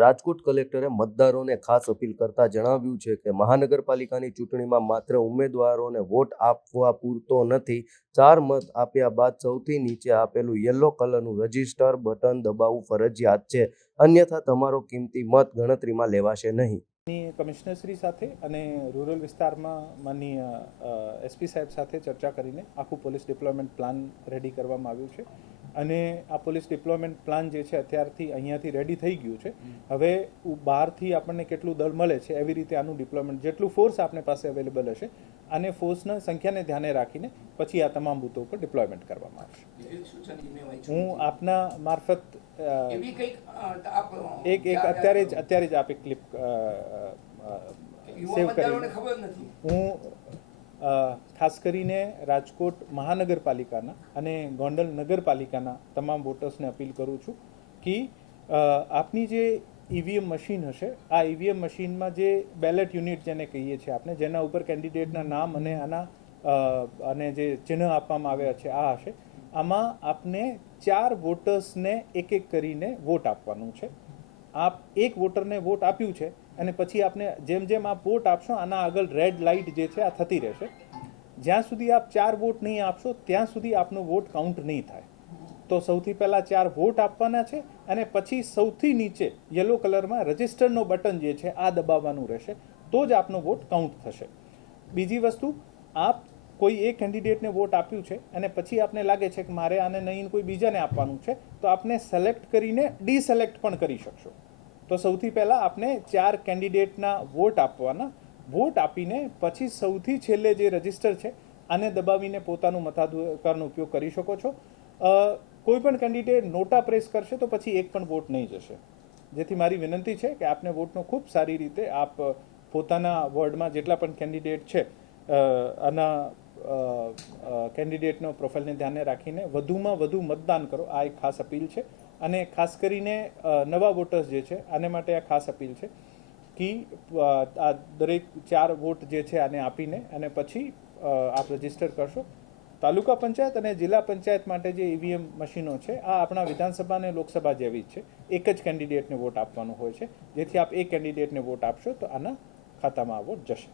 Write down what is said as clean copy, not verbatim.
રાજકોટ કલેક્ટરે મતદારોને ખાસ અપીલ કરતા જણાવ્યું છે કે મહાનગરપાલિકાની ચૂંટણીમાં માત્ર ઉમેદવારોને વોટ આપવા પૂરતો નથી, 4 મત આપ્યા બાદ સૌથી નીચે આપેલું યલો કલરનું રજિસ્ટર બટન દબાવવું ફરજિયાત છે, અન્યથા તમારો કિંમતી મત ગણતરીમાં લેવાશે નહીં. કમિશનરશ્રી સાથે અને રૂરલ વિસ્તારમાં માનનીય એસપી સાહેબ સાથે ચર્ચા કરીને આખું પોલીસ ડિપ્લોયમેન્ટ પ્લાન રેડી કરવામાં આવ્યું છે અને આ પોલીસ ડિપ્લોયમેન્ટ પ્લાન જે છે અત્યારથી અહીંયાથી રેડી થઈ ગયું છે. હવે બહારથી આપણને કેટલું દળ મળે છે એવી રીતે આનું ડિપ્લોયમેન્ટ જેટલું ફોર્સ આપણી પાસે અવેલેબલ હશે અને ફોર્સના સંખ્યાને ધ્યાને રાખીને પછી આ તમામ બૂથો ઉપર ડિપ્લોયમેન્ટ કરવામાં આવશે. હું આપના મારફત એક અત્યારે જ આપ એક ક્લિપ સેવ કરી. હું ખાસ કરીને રાજકોટ મહાનગરપાલિકાના અને ગોંડલ નગરપાલિકાના તમામ વોટર્સને અપીલ કરું છું કે આપની જે ઈવીએમ મશીન હશે, આ ઈવીએમ મશીનમાં જે બેલેટ યુનિટ જેને કહીએ છીએ આપણે, જેના ઉપર કેન્ડિડેટના નામ અને અને જે ચિહ્ન આપવામાં આવ્યા છે આ હશે. આમાં આપને 4 વોટર્સને એક કરીને વોટ આપવાનું છે. આપ એક વોટરને વોટ આપ્યું છે અને પછી આપને જેમ જેમ આપ વોટ આપશો આના આગળ રેડ લાઇટ જે છે આ થતી રહેશે. જ્યાં સુધી આપ 4 વોટ નહીં આપશો ત્યાં સુધી આપનો વોટ કાઉન્ટ નહીં થાય. તો સૌથી પહેલાં 4 વોટ આપવાના છે અને પછી સૌથી નીચે યલો કલરમાં રજિસ્ટરનો બટન જે છે આ દબાવવાનું રહેશે, તો જ આપનો વોટ કાઉન્ટ થશે. બીજી વસ્તુ, આપ કોઈ એક કેન્ડિડેટને વોટ આપ્યું છે અને પછી આપને લાગે છે કે મારે આને નહીં કોઈ બીજાને આપવાનું છે, તો આપને સિલેક્ટ કરીને ડિસિલેક્ટ પણ કરી શકશો. તો સૌથી પહેલાં આપને 4 કેન્ડિડેટના વોટ આપવાના, વોટ આપીને પછી સૌથી છેલ્લે જે રજિસ્ટર છે આને દબાવીને પોતાનું મતાધિકારનો ઉપયોગ કરી શકો છો. કોઈ પણ કેન્ડિડેટ નોટા પ્રેસ કરશે તો પછી એક પણ વોટ નહીં જશે. જેથી મારી વિનંતી છે કે આપને વોટનો ખૂબ સારી રીતે આપ પોતાના વોર્ડમાં જેટલા પણ કેન્ડિડેટ છે આના કેન્ડિડેટનો પ્રોફાઇલને ધ્યાને રાખીને વધુમાં વધુ મતદાન કરો. આ એક ખાસ અપીલ છે અને ખાસ કરીને નવા વોટર્સ જે છે આને માટે આ ખાસ અપીલ છે કે આ દરેક 4 વોટ જે છે આને આપીને અને પછી આપ રજીસ્ટર કરશો. તાલુકા પંચાયત અને જિલ્લા પંચાયત માટે જે ઈવીએમ મશીનો છે આ આપણા વિધાનસભા અને લોકસભા જેવી જ છે. એક જ કેન્ડિડેટને વોટ આપવાનો હોય છે. જેથી આપ એક કેન્ડિડેટને વોટ આપશો તો આના ખાતામાં આ વોટ જશે.